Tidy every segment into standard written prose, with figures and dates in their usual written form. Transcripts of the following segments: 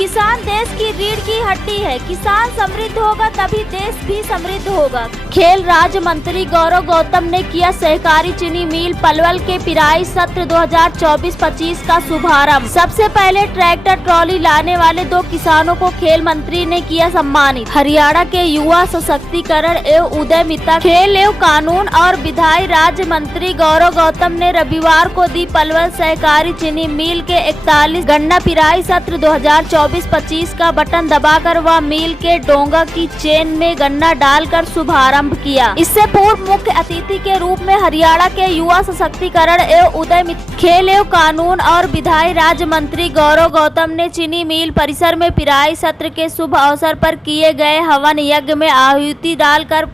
किसान देश की रीढ़ की हड्डी है। किसान समृद्ध होगा तभी देश भी समृद्ध होगा। खेल राज्य मंत्री गौरव गौतम ने किया सहकारी चीनी मिल पलवल के पिराई सत्र 2024-25 का शुभारंभ। सबसे पहले ट्रैक्टर ट्रॉली लाने वाले 2 किसानों को खेल मंत्री ने किया सम्मानित। हरियाणा के युवा सशक्तिकरण एवं उद्यमिता, खेल एवं कानून और विधायी राज्य मंत्री गौरव गौतम ने रविवार को दी पलवल सहकारी चीनी मिल के 41 गन्ना पिराई सत्र 2024-25 का बटन दबाकर व मिल के डोंगा की चेन में गन्ना डालकर शुभारंभ किया। इससे पूर्व मुख्य अतिथि के रूप में हरियाणा के युवा सशक्तिकरण एवं उद्यमिता, खेल एवं कानून और विधायी राज्य मंत्री गौरव गौतम ने चीनी मिल परिसर में पिराई सत्र के शुभ अवसर पर किए गए हवन यज्ञ में आहुति डालकर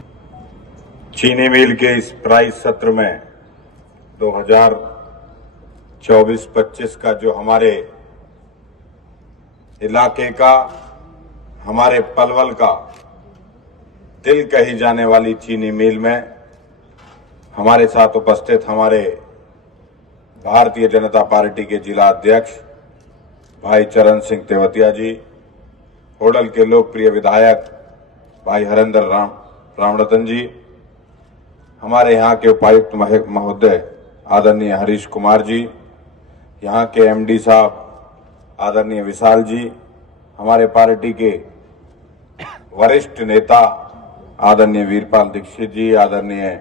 चीनी मिल के इस पिराई सत्र में 2024-25 का जो हमारे इलाके का, हमारे पलवल का दिल कही जाने वाली चीनी मिल में हमारे साथ उपस्थित हमारे भारतीय जनता पार्टी के जिला अध्यक्ष भाई चरण सिंह तेवतिया जी, होडल के लोकप्रिय विधायक भाई हरेंद्र रामरतन जी, हमारे यहाँ के उपायुक्त महोदय आदरणीय हरीश कुमार जी, यहाँ के एमडी साहब आदरणीय विशाल जी, हमारे पार्टी के वरिष्ठ नेता आदरणीय वीरपाल दीक्षित जी, आदरणीय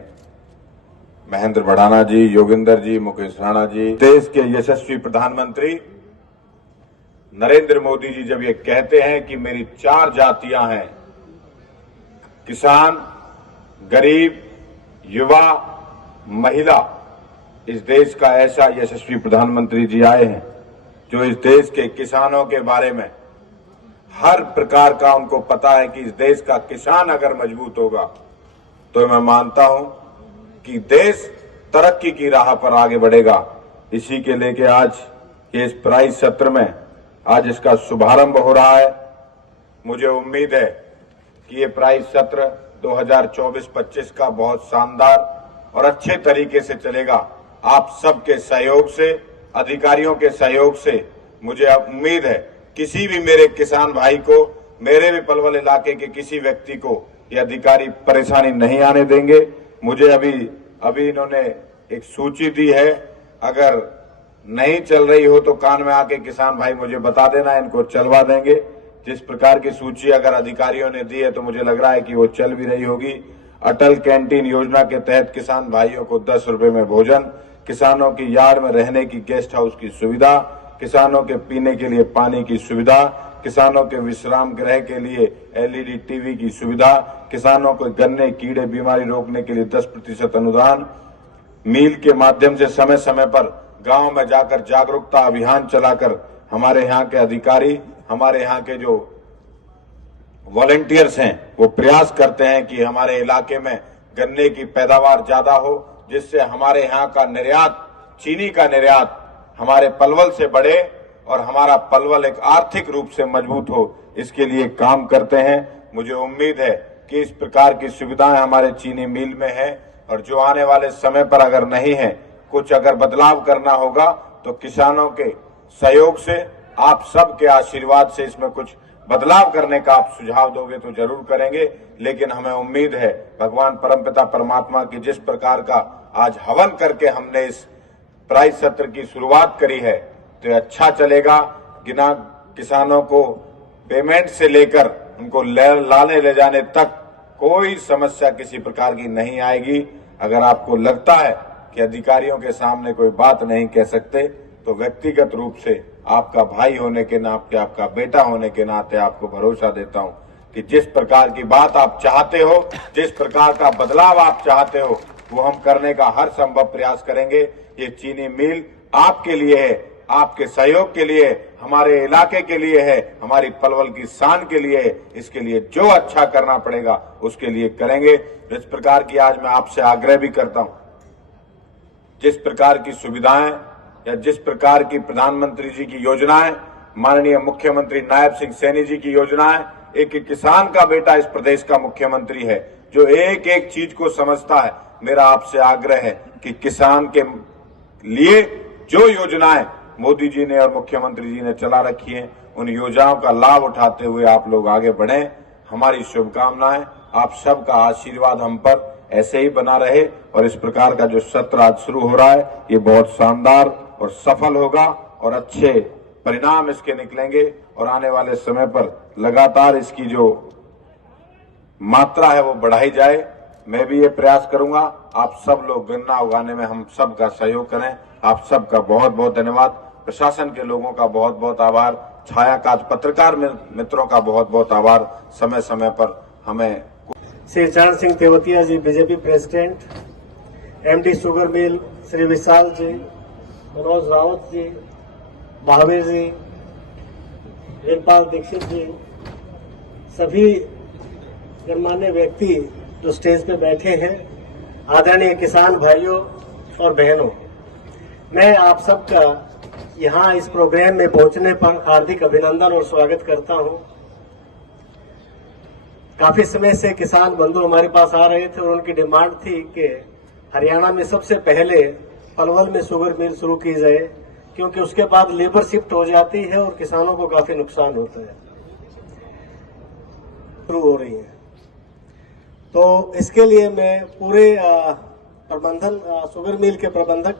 महेंद्र भड़ाना जी, योगिंदर जी, मुकेश राणा जी, देश के यशस्वी प्रधानमंत्री नरेंद्र मोदी जी जब ये कहते हैं कि मेरी 4 जातियां हैं, किसान, गरीब, युवा, महिला, इस देश का ऐसा यशस्वी प्रधानमंत्री जी आए हैं जो इस देश के किसानों के बारे में हर प्रकार का उनको पता है कि इस देश का किसान अगर मजबूत होगा तो मैं मानता हूं कि देश तरक्की की राह पर आगे बढ़ेगा। इसी के लेके आज ये इस पिराई सत्र में आज इसका शुभारंभ हो रहा है। मुझे उम्मीद है कि ये पिराई सत्र 2024-25 का बहुत शानदार और अच्छे तरीके से चलेगा। आप सबके सहयोग से, अधिकारियों के सहयोग से मुझे उम्मीद है किसी भी मेरे किसान भाई को, मेरे भी पलवल इलाके के किसी व्यक्ति को ये अधिकारी परेशानी नहीं आने देंगे। मुझे अभी इन्होंने एक सूची दी है, अगर नहीं चल रही हो तो कान में आके किसान भाई मुझे बता देना, इनको चलवा देंगे। जिस प्रकार की सूची अगर अधिकारियों ने दी है तो मुझे लग रहा है कि वो चल भी रही होगी। अटल कैंटीन योजना के तहत किसान भाइयों को 10 रुपए में भोजन, किसानों की यार्ड में रहने की गेस्ट हाउस की सुविधा, किसानों के पीने के लिए पानी की सुविधा, किसानों के विश्राम गृह के लिए एलईडी टीवी की सुविधा, किसानों को गन्ने कीड़े बीमारी रोकने के लिए 10% अनुदान, मिल के माध्यम से समय समय पर गांव में जाकर जागरूकता अभियान चलाकर हमारे यहाँ के अधिकारी, हमारे यहाँ के जो वॉलंटियर्स हैं वो प्रयास करते हैं कि हमारे इलाके में गन्ने की पैदावार ज्यादा हो, जिससे हमारे यहाँ का निर्यात, चीनी का निर्यात हमारे पलवल से बढ़े और हमारा पलवल एक आर्थिक रूप से मजबूत हो, इसके लिए काम करते हैं। मुझे उम्मीद है कि इस प्रकार की सुविधाएं हमारे चीनी मिल में है और जो आने वाले समय पर अगर नहीं है, कुछ अगर बदलाव करना होगा तो किसानों के सहयोग से, आप सबके आशीर्वाद से इसमें कुछ बदलाव करने का आप सुझाव दोगे तो जरूर करेंगे। लेकिन हमें उम्मीद है भगवान परमपिता परमात्मा की जिस प्रकार का आज हवन करके हमने इस पिराई सत्र की शुरुआत करी है तो अच्छा चलेगा। किसानों को पेमेंट से लेकर उनको लाने ले जाने तक कोई समस्या किसी प्रकार की नहीं आएगी। अगर आपको लगता है कि अधिकारियों के सामने कोई बात नहीं कह सकते तो व्यक्तिगत रूप से आपका भाई होने के नाते, आपका बेटा होने के नाते आपको भरोसा देता हूं कि जिस प्रकार की बात आप चाहते हो, जिस प्रकार का बदलाव आप चाहते हो, वो हम करने का हर संभव प्रयास करेंगे। ये चीनी मिल आपके लिए है, आपके सहयोग के लिए, हमारे इलाके के लिए है, हमारी पलवल की शान के लिए है। इसके लिए जो अच्छा करना पड़ेगा उसके लिए करेंगे। इस प्रकार की आज मैं आपसे आग्रह भी करता हूं, जिस प्रकार की सुविधाएं या जिस प्रकार की प्रधानमंत्री जी की योजनाएं, माननीय मुख्यमंत्री नायब सिंह सैनी जी की योजनाएं, एक किसान का बेटा इस प्रदेश का मुख्यमंत्री है जो एक एक चीज को समझता है। मेरा आपसे आग्रह है कि किसान के लिए जो योजनाएं मोदी जी ने और मुख्यमंत्री जी ने चला रखी हैं उन योजनाओं का लाभ उठाते हुए आप लोग आगे बढ़ें। हमारी शुभकामनाएं, आप सबका आशीर्वाद हम पर ऐसे ही बना रहे और इस प्रकार का जो सत्र आज शुरू हो रहा है ये बहुत शानदार और सफल होगा और अच्छे परिणाम इसके निकलेंगे और आने वाले समय पर लगातार इसकी जो मात्रा है वो बढ़ाई जाए। मैं भी ये प्रयास करूंगा, आप सब लोग गन्ना उगाने में हम सब का सहयोग करें। आप सबका बहुत बहुत धन्यवाद। प्रशासन के लोगों का बहुत बहुत आभार। छायाकांत पत्रकार मित्रों का बहुत बहुत आभार। समय समय पर हमें Shri Charan Singh Tewatia ji, BJP president, MD sugar mill Shri Vishal ji, Manoj Rawat ji, Mahavir ji, Veerpal Dixit ji, सभी गणमान्य व्यक्ति जो स्टेज पे बैठे हैं, आदरणीय किसान भाइयों और बहनों, मैं आप सबका यहाँ इस प्रोग्राम में पहुंचने पर हार्दिक अभिनंदन और स्वागत करता हूं। काफी समय से किसान बंधु हमारे पास आ रहे थे और उनकी डिमांड थी कि हरियाणा में सबसे पहले पलवल में शुगर मिल शुरू की जाए, क्योंकि उसके बाद लेबर शिफ्ट हो जाती है और किसानों को काफी नुकसान होता है। शुरू हो रही है, तो इसके लिए मैं पूरे प्रबंधन शुगर मिल के प्रबंधक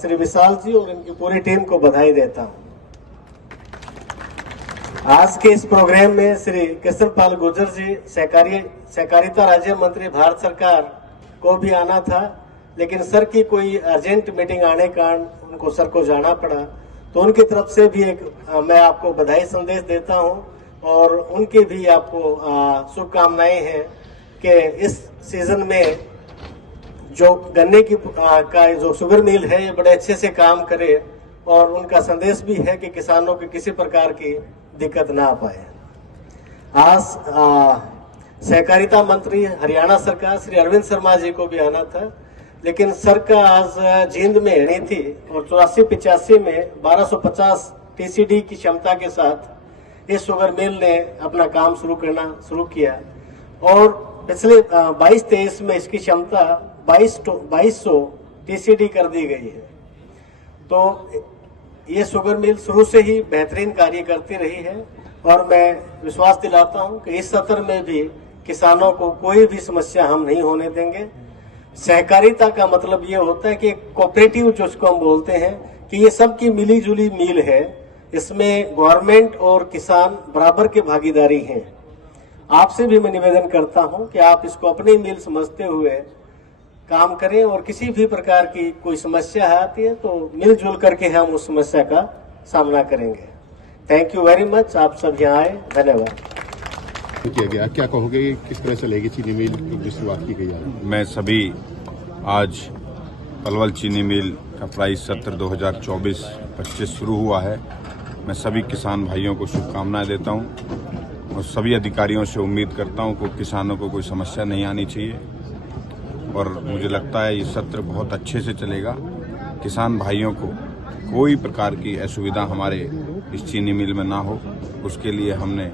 श्री विशाल जी और इनकी पूरी टीम को बधाई देता हूं। आज के इस प्रोग्राम में श्री कृष्णपाल गुर्जर जी, सहकारिता राज्य मंत्री भारत सरकार को भी आना था, लेकिन सर की कोई अर्जेंट मीटिंग आने के कारण उनको सर को जाना पड़ा, तो उनकी तरफ से भी मैं आपको बधाई संदेश देता हूं और उनकी भी आपको शुभकामनाएं हैं कि इस सीजन में जो गन्ने की का जो शुगर मिल है ये बड़े अच्छे से काम करे और उनका संदेश भी है कि किसानों की किसी प्रकार की दिक्कत ना पाए। आज सहकारिता मंत्री हरियाणा सरकार श्री अरविंद शर्मा जी को भी आना था, लेकिन सर का आज जींद में नहीं थी और 84-85 में 1250 टीसीडी की क्षमता के साथ इस शुगर मिल ने अपना काम शुरू किया और पिछले 22-23 में इसकी क्षमता 2200 टीसीडी कर दी गई है। तो ये शुगर मिल शुरू से ही बेहतरीन कार्य करती रही है और मैं विश्वास दिलाता हूं कि इस सत्र में भी किसानों को कोई भी समस्या हम नहीं होने देंगे। सहकारिता का मतलब ये होता है कि कोऑपरेटिव जिसको हम बोलते हैं कि ये सबकी मिली जुली मिल है, इसमें गवर्नमेंट और किसान बराबर की भागीदारी है। आपसे भी मैं निवेदन करता हूं कि आप इसको अपनी मिल समझते हुए काम करें और किसी भी प्रकार की कोई समस्या आती है तो मिलजुल करके हम उस समस्या का सामना करेंगे। Thank you very much. आप सब यहाँ आए, धन्यवाद। किया गया, क्या कहोगे किस तरह चलेगी चीनी मिल की शुरुआत की गई है? मैं सभी आज पलवल चीनी मिल का प्राइस सत्र 2024-25 शुरू हुआ है। मैं सभी किसान भाइयों को शुभकामनाएं देता हूं और सभी अधिकारियों से उम्मीद करता हूं कि किसानों को कोई समस्या नहीं आनी चाहिए और मुझे लगता है ये सत्र बहुत अच्छे से चलेगा। किसान भाइयों को कोई प्रकार की असुविधा हमारे इस चीनी मिल में ना हो, उसके लिए हमने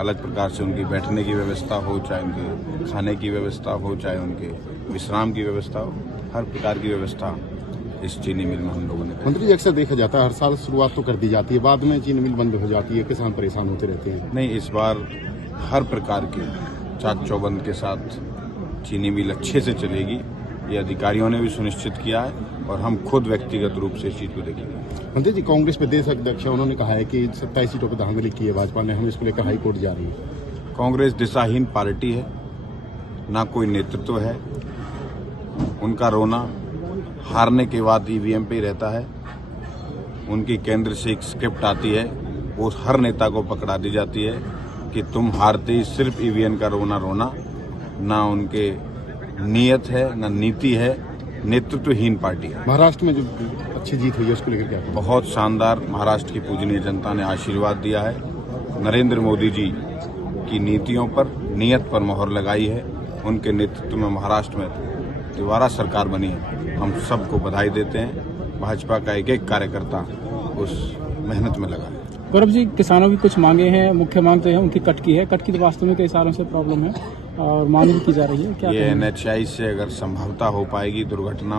अलग प्रकार से उनकी बैठने की व्यवस्था हो, चाहे उनके खाने की व्यवस्था हो, चाहे उनके विश्राम की व्यवस्था हो, हर प्रकार की व्यवस्था इस चीनी मिल में हम लोगों ने। मंत्री जी, अक्सर देखा जाता है हर साल शुरुआत तो कर दी जाती है, बाद में चीनी मिल बंद हो जाती है, किसान परेशान होते रहते हैं। नहीं, इस बार हर प्रकार की चाक चौबंद के साथ चीनी मिल अच्छे से चलेगी, ये अधिकारियों ने भी सुनिश्चित किया है और हम खुद व्यक्तिगत रूप से इस चीज को देखेंगे। मंत्री जी, कांग्रेस प्रदेश अध्यक्ष उन्होंने कहा है कि 27 सीटों पर धांधली की है भाजपा ने, हम इसको लेकर हाईकोर्ट जा रही है। कांग्रेस दिशाहीन पार्टी है, ना कोई नेतृत्व है। उनका रोना हारने के बाद ईवीएम पे ही रहता है। उनकी केंद्र से एक स्क्रिप्ट आती है, वो हर नेता को पकड़ा दी जाती है कि तुम हारते ही सिर्फ ईवीएम का रोना। ना उनके नीयत है, ना नीति है, नेतृत्वहीन पार्टी है। महाराष्ट्र में जो अच्छी जीत हुई है उसको लेकर क्या? बहुत शानदार महाराष्ट्र की पूजनीय जनता ने आशीर्वाद दिया है। नरेंद्र मोदी जी की नीतियों पर, नीयत पर मोहर लगाई है। उनके नेतृत्व में महाराष्ट्र में दोबारा सरकार बनी है। हम सबको बधाई देते हैं। भाजपा का एक एक कार्यकर्ता उस मेहनत में लगा है। गौरव जी, किसानों की कुछ मांगे हैं, मुख्य मांग तो है उनकी कट की है। कट की तो वास्तव में कई सालों से प्रॉब्लम है और मांग भी की जा रही है। क्या ये NHI से अगर संभवता हो पाएगी दुर्घटना